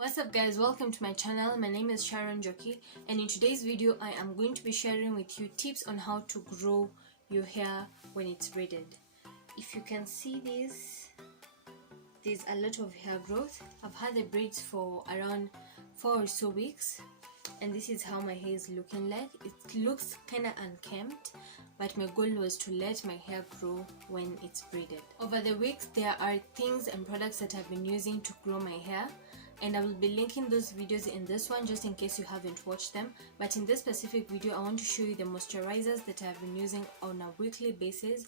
What's up guys, welcome to my channel. My name is Sharonnjoki, and in today's video I am going to be sharing with you tips on how to grow your hair when it's braided. If you can see this, there's a lot of hair growth. I've had the braids for around 4 or so weeks, and this is how my hair is looking like. It looks kinda unkempt, but my goal was to let my hair grow when it's braided. Over the weeks there are things and products that I've been using to grow my hair, and I will be linking those videos in this one just in case you haven't watched them. But in this specific video I want to show you the moisturizers that I've been using on a weekly basis,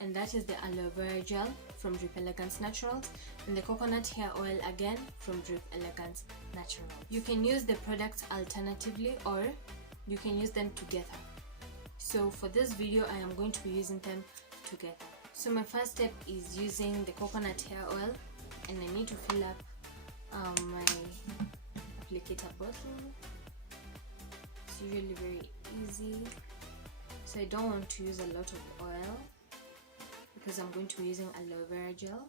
and that is the Aloe Vera Gel from Drip Elegance Naturals and the coconut hair oil again from Drip Elegance Naturals. You can use the products alternatively or you can use them together. So for this video I am going to be using them together. So my first step is using the coconut hair oil, and I need to fill up my applicator bottle. It's usually very easy, so I don't want to use a lot of oil because I'm going to be using aloe vera gel,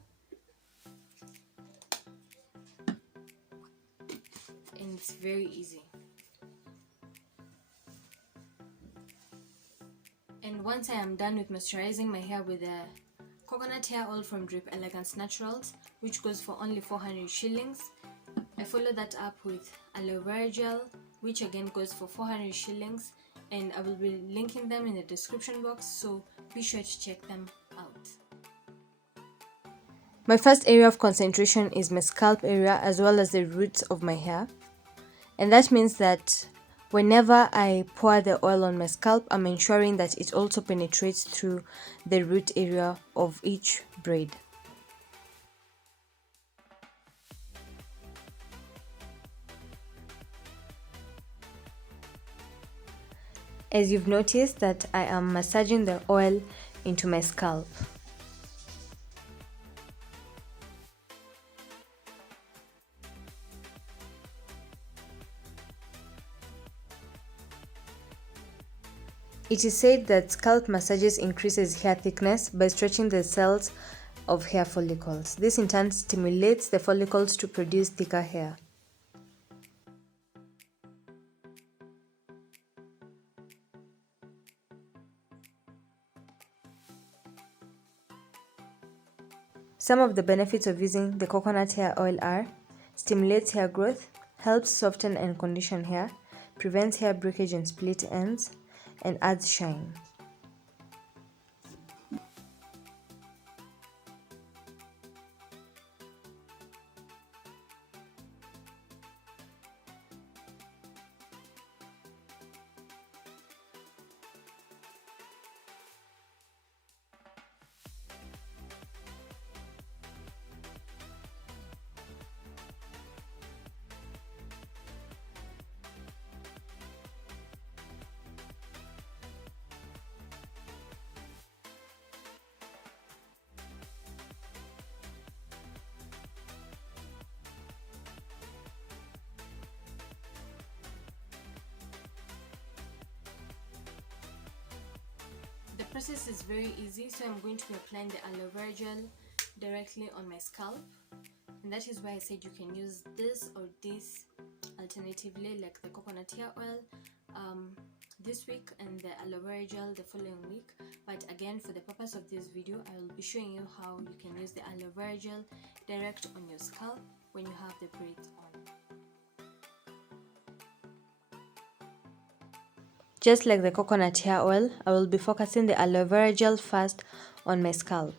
and it's very easy. And once I am done with moisturizing my hair with the coconut hair oil from Drip Elegance Naturals, which goes for only 400 shillings, I follow that up with aloe vera gel, which again goes for 400 shillings, and I will be linking them in the description box, so be sure to check them out. My first area of concentration is my scalp area as well as the roots of my hair, and that means that whenever I pour the oil on my scalp, I'm ensuring that it also penetrates through the root area of each braid. As you've noticed that I am massaging the oil into my scalp. It is said that scalp massages increases hair thickness by stretching the cells of hair follicles. This in turn stimulates the follicles to produce thicker hair. Some of the benefits of using the coconut hair oil are: stimulates hair growth, helps soften and condition hair, prevents hair breakage and split ends, and adds shine. The process is very easy, so I'm going to be applying the aloe vera gel directly on my scalp, and that is why I said you can use this or this alternatively, like the coconut hair oil this week and the aloe vera gel the following week. But again, for the purpose of this video, I will be showing you how you can use the aloe vera gel direct on your scalp when you have the braids on. Just like the coconut hair oil, I will be focusing the aloe vera gel first on my scalp.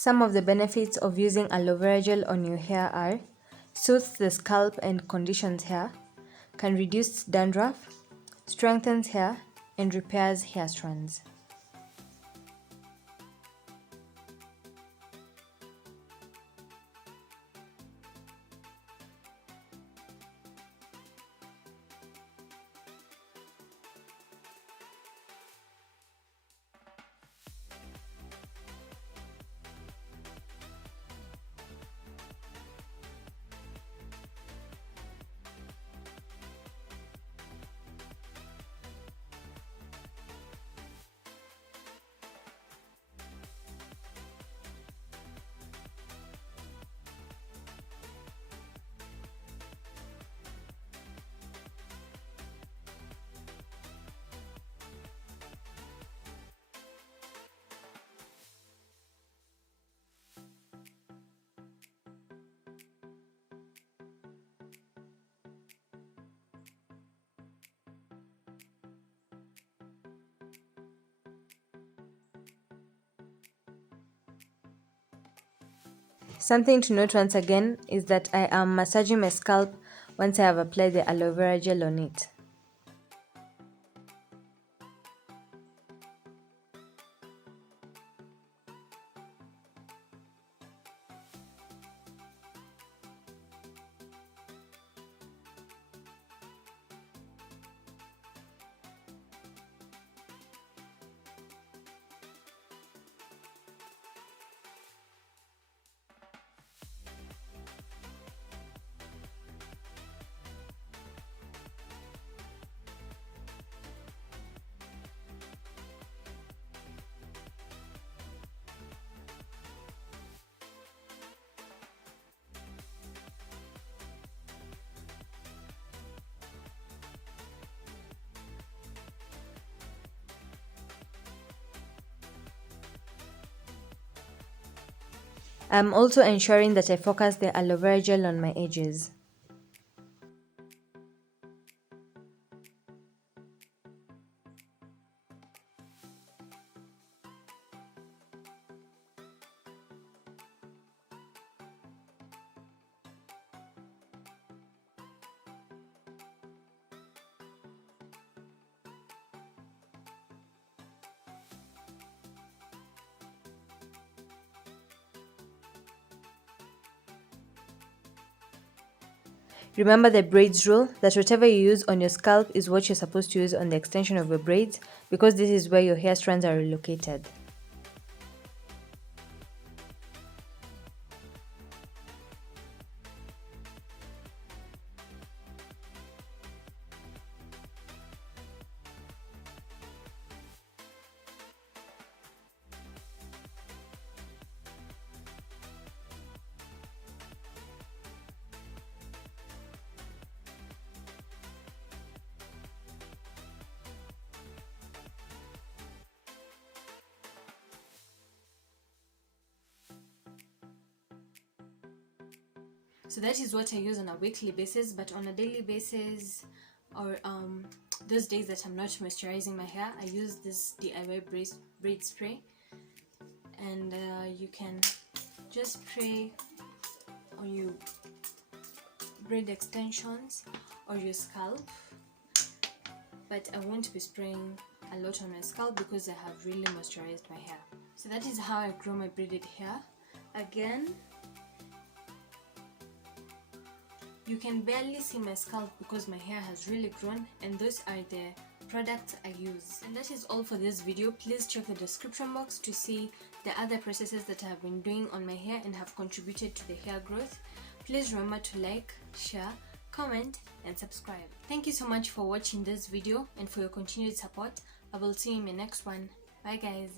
Some of the benefits of using aloe vera gel on your hair are: soothes the scalp and conditions hair, can reduce dandruff, strengthens hair, and repairs hair strands. Something to note once again is that I am massaging my scalp once I have applied the aloe vera gel on it. I'm also ensuring that I focus the aloe vera gel on my edges. Remember the braids rule, that whatever you use on your scalp is what you're supposed to use on the extension of your braids, because this is where your hair strands are located. So that is what I use on a weekly basis, but on a daily basis, or those days that I'm not moisturizing my hair, I use this DIY braid spray, and you can just spray on your braid extensions or your scalp, but I won't be spraying a lot on my scalp because I have really moisturized my hair. So that is how I grow my braided hair. Again, you can barely see my scalp because my hair has really grown, and those are the products I use. And that is all for this video. Please check the description box to see the other processes that I have been doing on my hair and have contributed to the hair growth. Please remember to like, share, comment and subscribe. Thank you so much for watching this video and for your continued support. I will see you in my next one. Bye guys.